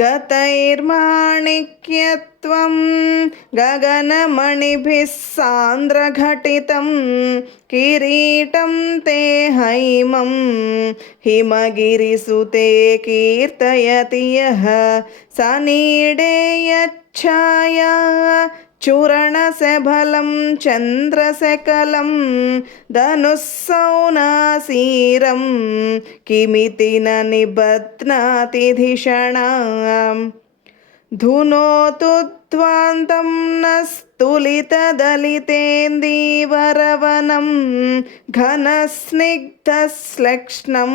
गतैर्माणिक्यत्वं गगनमणिभिः सान्द्रघटितं किरीटं ते हैमं हिमगिरिसुते कीर्तयति यः सनीडे यच्छाया चूर्णशबलं चन्द्रशकलं धनुःसौनासीरं किमिति न निबध्नाति धिषणाम् धुनोतु ध्वान्तं न स्तुलितदलितेन्दीवरवनं घनस्निग्धश्लक्ष्णं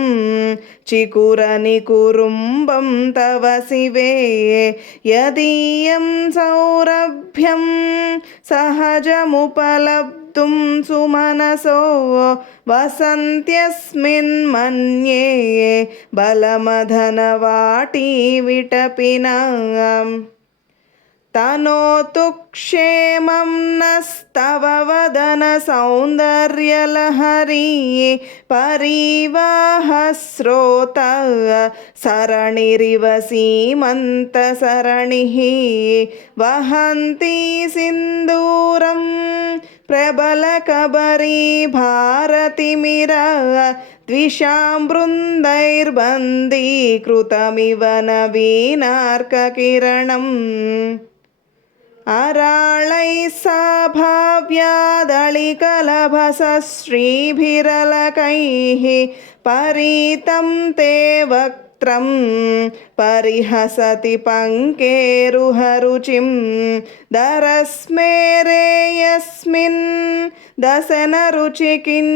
चिकुरनिकुरुम्बं तव शिवे यदीयं सौरभ्यं सहजमुपलब्धुं सुमनसो वसन्त्यस्मिन्मन्ये बलमधनवाटी विटपिनाम् तनोतु क्षेमं नस्तव वदन सौन्दर्यलहरी परिवाहस्रोत सरणिरिव सीमन्तसरणिः वहन्ती सिन्दूरं प्रबलकबरी भारतिमिर द्विषां बृन्दैर्बन्दीकृतमिव नवीनार्ककिरणम् अराळैः साभाव्यादळिकलभसश्रीभिरलकैः परीतं ते త్రం పరిహసతి పంకేరుహరుచిం దరస్మేరేయస్మిన్ దశన రుచికింజల్కరుచిరే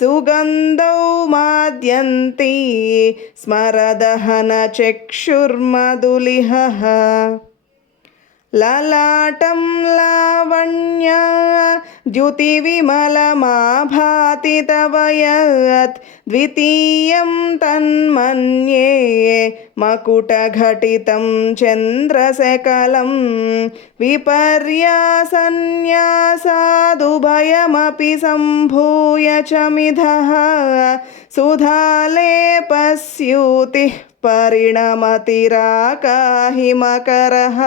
సుగంధౌ మాద్యంతి స్మరదహన చక్షుర్మధులిహ. ललाटं लावण्या द्युतिविमलमाभाति तव यत् द्वितीयं तन्मन्ये मकुटघटितं चन्द्रशकलं विपर्यासन्न्यासादुभयमपि सम्भूय च मिधः सुधालेपस्यूतिः परिणमतिराकाहिमकरः